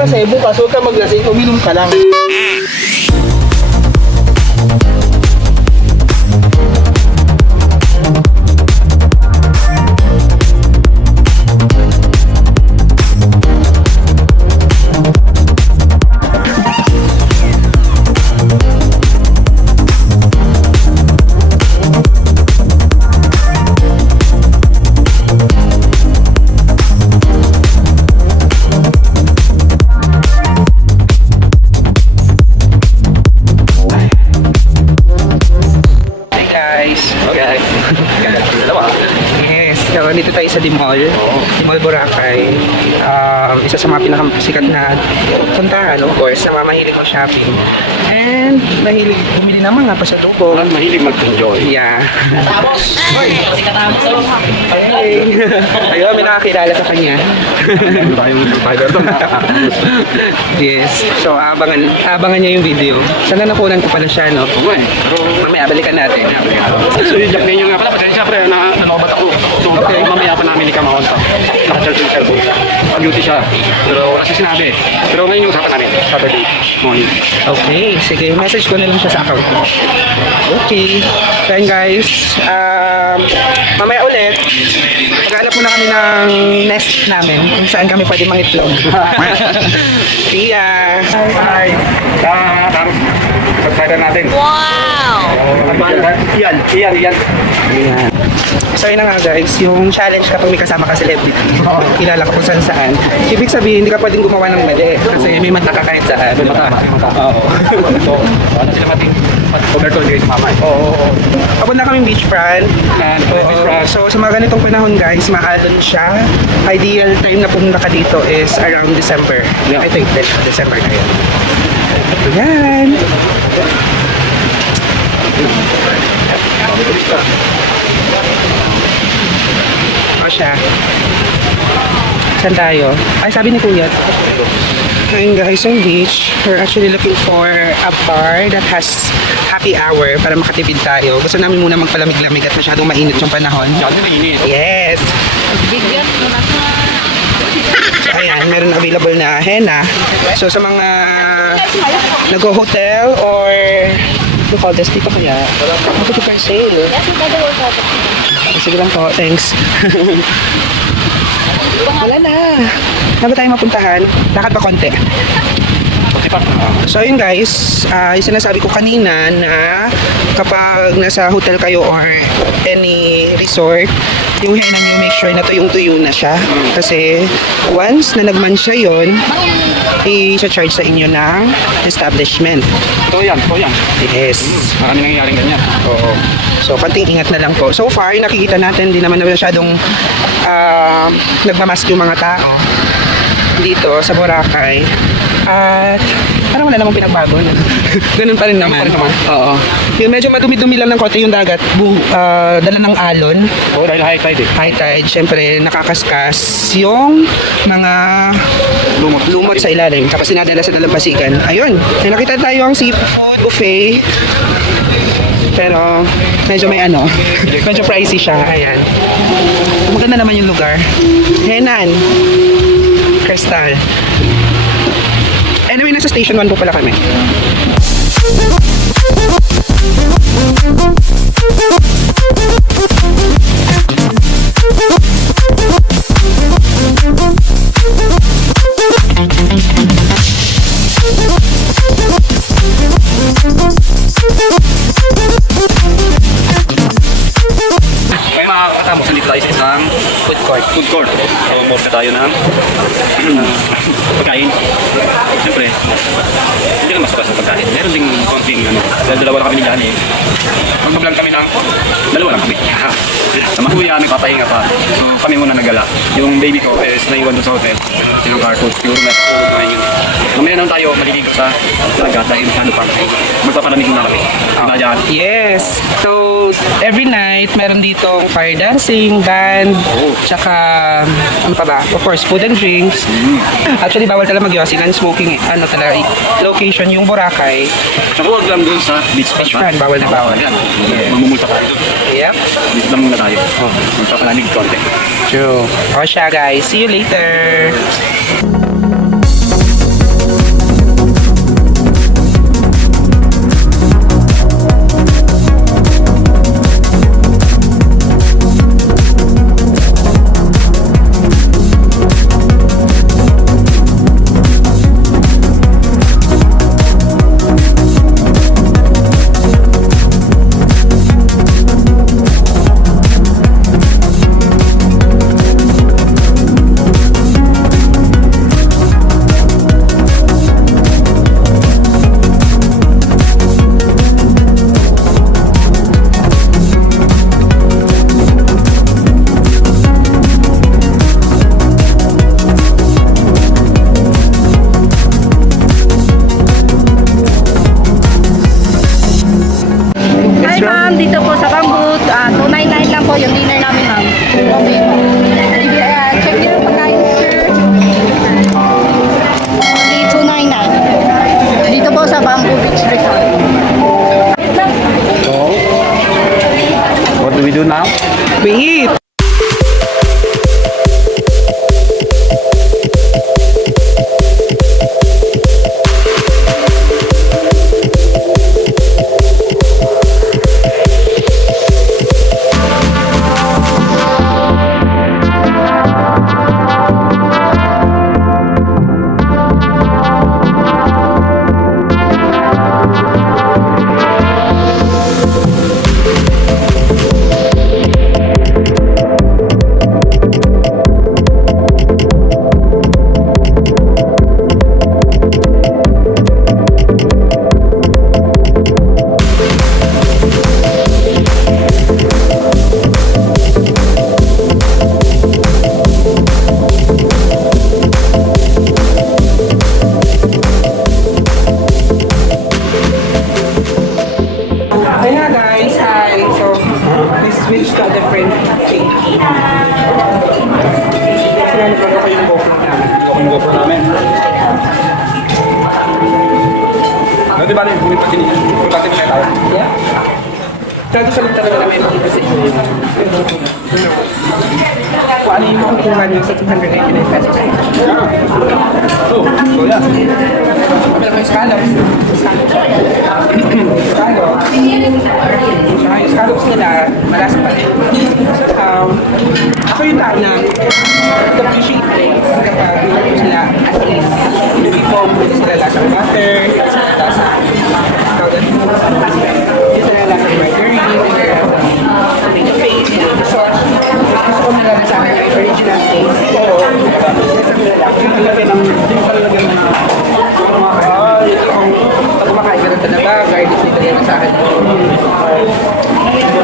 kasi bukas huwag ka maglasing, uminom ka lang. So, dito tayo sa Dimol, Dimol Boracay. Isa sa mga pinakasikat na puntahan, of course, na mamahilig mo shopping. And mahilig bumili ng mga pasalubong. Mahilig mag-enjoy. Yeah. Hey. Ayun, may nakakilala sa kanya. Yes. So, abangan niya yung video. Sana nakunan ko pala siya, no? Oo eh. Pero mamaya, balikan natin. so yung jack ninyo nga pala, pasensya pre, nanobat ako. So, Okay. mamaya pa namin ika-makonta. Naka-charge yung cellphone. Pag-duty siya. Pero wala siya sinabi. Pero ngayon yung usapan namin. Saturday morning. Okay, sige. Message ko na lang siya sa account ko. Okay. So yun guys, mamaya ulit, maghanap muna kami ng nest namin kung saan kami pwede mangitlog. See ya! Bye! Subscriber natin. Wow! Iyan. Ayan. So yun na nga guys, yung challenge kapag may kasama ka celebrity, kilala ka kung saan saan, ibig sabihin hindi ka pwedeng gumawa ng mali kasi may mata ka kahit saan. May mata. Oo. So, ano sila mating overtold guys, mama. Oo. Papunta kaming beachfront. Beachfront. So sa mga ganitong panahon guys, maalon siya. Ideal time na pumunta ka dito is around December. Yeah. I think December na yun. Ayan. O siya. Saan tayo? Ay, sabi ni Kuya. Ngayon guys, yung beach, we're actually looking for a bar that has happy hour para makatipid tayo. Gusto namin muna magpalamig-lamig at masyadong mainit yung panahon. Diyan na mainit. Yes! Bigyan mo na sa... So, ayan, meron available na henna. So, sa mga nag-hotel or you call this dito kaya, ako to for sale. Sige lang po, thanks. Wala na. Na ba tayo mapuntahan? Lakad pa konti. So yun guys, yung sinasabi ko kanina na kapag nasa hotel kayo or any resort, yung henna nyo make sure na tuyong-tuyo na siya. Kasi once na nagmansya yun, i-charge sa inyo ng establishment. Ito yan. Yes. Marami nangyayaring ganyan. Oo. So, konting ingat na lang po. So far, nakikita natin, hindi naman na masyadong nagmamask yung mga tao dito sa Boracay. At parang wala namang pinagbago. No? Ganun pa rin naman. Oo. Yung medyo madumi-dumi lang ng konti yung dagat, dala ng alon. Oo, dahil high tide eh. High tide, syempre nakakaskas yung mga lumot sa ilalim. Tapos sinadala sa dalampasikan. Ayun, may nakita tayo ang seafood buffet. Pero medyo may medyo pricey siya. Ayan. Maganda naman yung lugar. Henan. Crystal. Anyway, nasa station 1 po pala kami. May mga katapos dito tayo sa isang food court. So, move na tayo ng pagkain. Siyempre, hindi lang basta-basta pagkain. Meron ding konting dahil dalawa lang kami ni Johnny. Magbablog kami ng dalawa lang kami. Sa mga kuya, may papahinga pa. So, kami muna nagala. Yung baby ko is naiwan doon sa hotel. Yung cartoon, pure met. Mamaya naman tayo maliligo sa dagat dahil masyado pang magpapalamig na kami. Yes. So, every night, meron ditong fire dancing, band, tsaka, ano pa ba? Of course, food and drinks. Actually, bawal talaga mag-yosi, non-smoking, location yung Boracay. Tsaka huwag lang doon sa beachfront. Bawal na bawal. Yan. Mamumulta tayo doon. Yep. Dito lang muna tayo. Magpapalamig konti. True. O siya guys, see you later. Importante mo tayo. Yeah. Kaya gusto lang talaga namin makita sa inyo. Kung ano yung makukuha nyo sa 299 pesos. Oh, so yeah. Kami lang yung scallops. Scallops. Tsaka yung scallops nila, malasa pa rin. Ako yung tao na appreciate things kapag ito sila at least hindi po sila lasang butter, lasang hindi sila lasang margarine, hindi sila lasang tomato paste, tomato sauce. Gusto ko nila sa akin yung original taste. Pero, yung talaga ng pag kumakain ka ng talaba, garlic nito yan sa akin.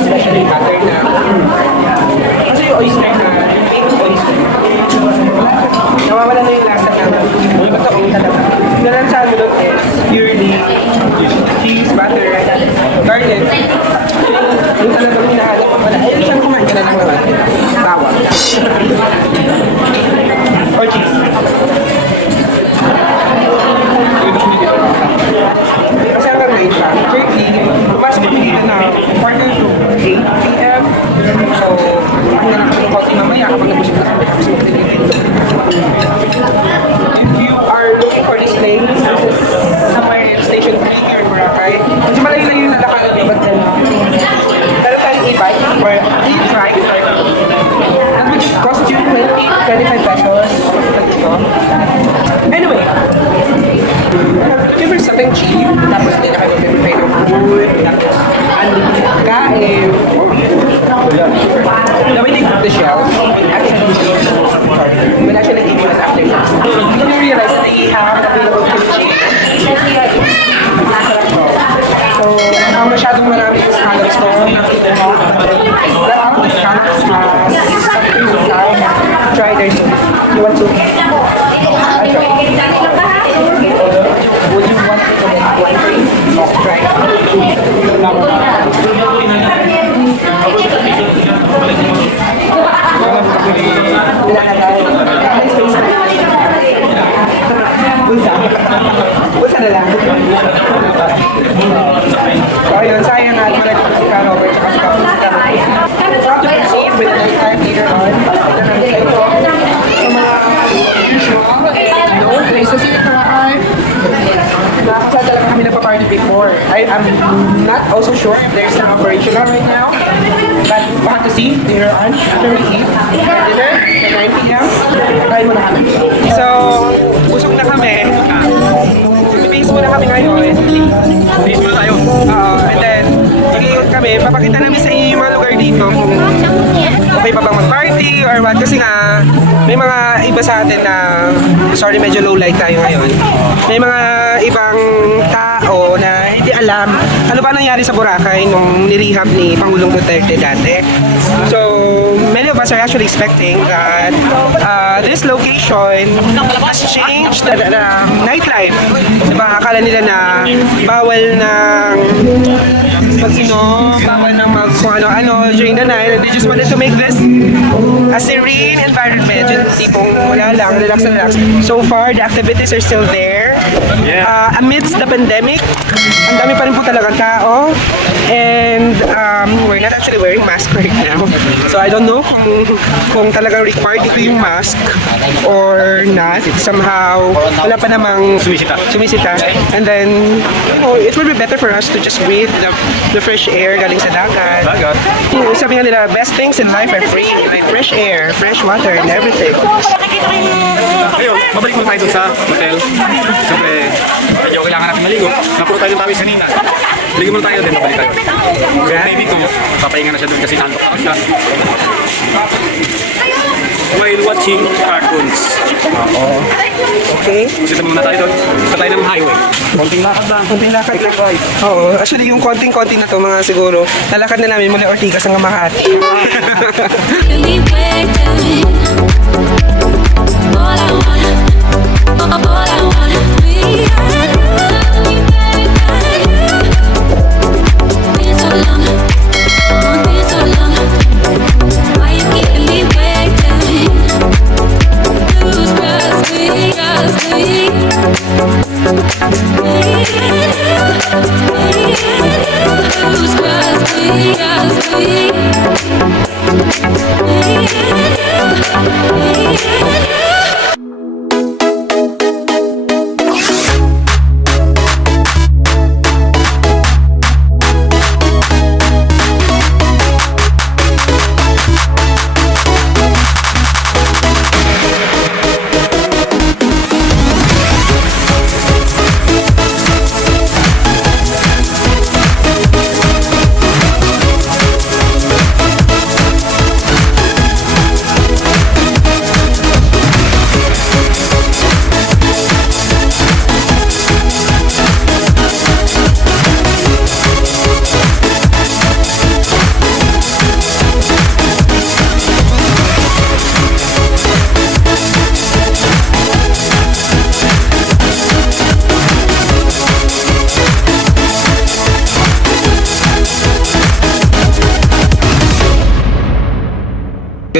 Especially butter na kasi yung oyster na yung fake oyster nawawala na yung lasa na ba't akong talaba. Nalansahan mo doon is purely cheese, butter, garlic. Yung talagang hinahanap ko pala. Ayun, saan kumain ka na ng naman? Tawag. Or cheese. Kasi hanggang late siya. Currently, pumasok kami dito na quarter to 8 p.m. So, ang na lang kami ng coffee mamaya kapag nabusog na kami. Tapos mag-deliver. If you are looking for this place, this is somewhere in Station 3 here in Boracay. Kasi malayo-layo yung lalakaran dito. But then, pero tayong e-bike or e-drive. That would just cost you 20-25 pesos. Anyway, if there's something cheap, tapos hindi na kayo mag-prepare ng food, tapos unlimited pagkain, the way they cook the shells, will actually give you an aftertaste. You will realize that they have available kimchi. So, masyadong marami yung scallops ko. Nakita mo. But all of the scallops has something inside. Try their soup. You want to? Would you want to get one drink? No, try. Bulsa na lang. So ayun, sayang nga naman natin si Carl Robert at si Kapusita. Proud to proceed with the time later on. Ito na sa ito. Yung mga known places in Boracay. Nakakasal talaga kami nagpa-party before. I'm not also sure if there's an operational right now. But we'll have to see later on after we eat. Dinner at 9 p.m. Kain muna kami. So, busog na kami. Bibihis muna kami ngayon. Bihis muna tayo. And then, mag-iikot kami. Papakita namin sa inyo yung mga lugar dito kung okay pa bang mag-party or what. Kasi nga, may mga iba sa atin na, sorry, medyo low light tayo ngayon. May mga ibang tao na hindi alam ano ba nangyari sa Boracay nung nirehab ni Pangulong Duterte dati. So, many of us are actually expecting that this location has changed the nightlife. Diba, akala nila na bawal ng bawal ng kung ano-ano during the night. They just wanted to make this a serene environment. Yung tipong wala lang, relax na relax. So far, the activities are still there. Amidst the pandemic, ang dami pa rin po talaga tao. And we're not actually wearing mask right now. So I don't know kung talagang required dito yung mask or not. Somehow, wala pa namang sumisita. And then, it will be better for us to just breathe the fresh air galing sa dagat. Sabi nga nila, best things in life are free. Like fresh air, fresh water, and everything. Ayun, mabalik muna tayo dun sa hotel. Siyempre, medyo kailangan natin maligo. Napuro tayo yung pawis kanina. Ligo muna tayo din, mabalik tayo. Kaya baby ko, papahinga na siya dun kasi nandok ako siya. While watching cartoons. Okay? Dito muna tayo doon. Dito tayo ng highway. Konting lakad lang. Konting lakad lang. Oo. Actually, yung konting-konti na to mga siguro, lalakad na namin mula Ortigas hanggang Makati. We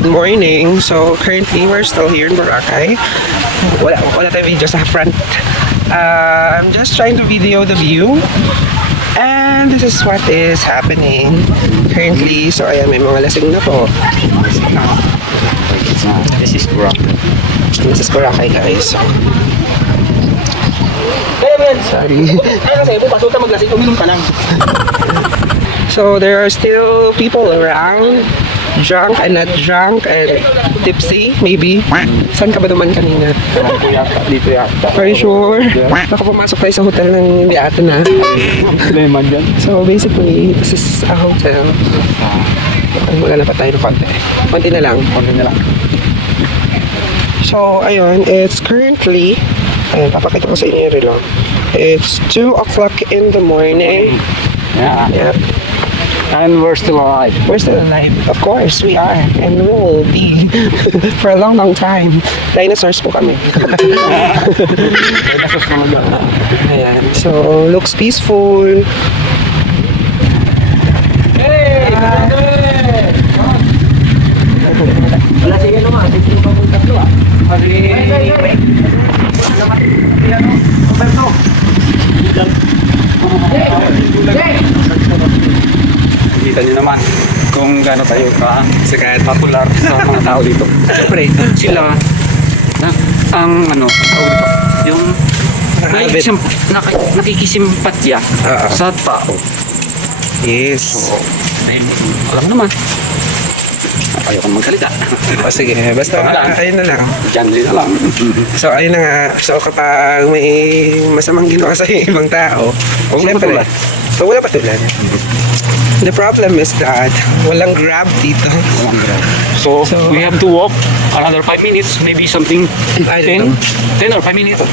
good morning. So currently we're still here in Boracay. Wala tayong video sa front. I'm just trying to video the view. And this is what is happening currently. So ayan, may mga lasing na po. This is Boracay. This is Boracay, guys. Sorry. So there are still people around, drunk and not drunk and tipsy, maybe. Saan ka ba naman kanina? Dito yata. Are you sure? Nakapumasok tayo sa hotel ng Liata na. Lemon dyan. So basically, this is a hotel. Wala na pa tayo ng konti. Konti na lang. So, ayun, it's currently, ayun, papakita ko sa inyo yung relo. It's 2 o'clock in the morning. Yeah. Yep. And we're still alive. We're still alive. Of course, we are. And we will be for a long, long time. Dinosaurs po kami. Ayan. So, looks peaceful. Kita niyo naman kung gaano tayo popular sa mga tao dito. Siyempre, sila ang tawag dito, yung nakikisimpatya sa tao. Yes. Dahil, alam mo naman, ayaw kang magsalita. O sige, basta ayun na lang. Diyan din na lang. So, ayun na nga. So, kapag may masamang ginawa sa ibang tao, siyempre, so, wala patulan. The problem is that walang grab dito. So, we have to walk another 5 minutes, maybe something I 10 don't or 5 minutes.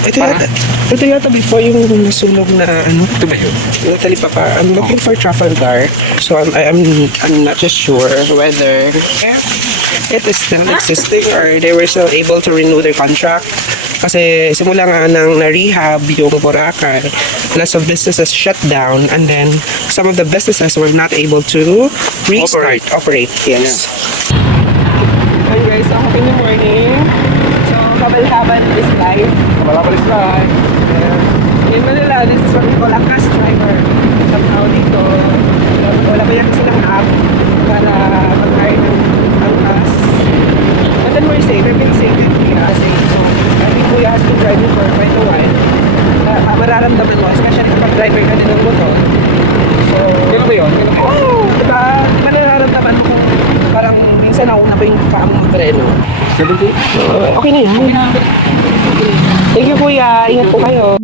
Ito yata before yung nasunog na Ito ba yun? Natalipa pa. I'm looking for Trafalgar. So I'm not just sure whether it is still existing or they were still able to renew their contract. Kasi simula nga nang na-rehab yung Boracay, lots of businesses shut down and then some of the businesses were not able to operate. Yes. Hi guys, good morning. So, Kabalhaban is live. In Manila, this is what we call a cash driver. Somehow dito, wala pa yan silang app para mag-hire ng bus. But then we're safe. We've been safe in Kuya. So, I think Kuya has been driving for quite a while. Mararamdaman mo, especially kapag driver ka din ng motor. So, Kailan ba yun? diba, mararamdaman mo parang minsan nauna pa yung paa mo mag-preno. 70? So, okay na yan. Thank you, Kuya. Ingat po kayo.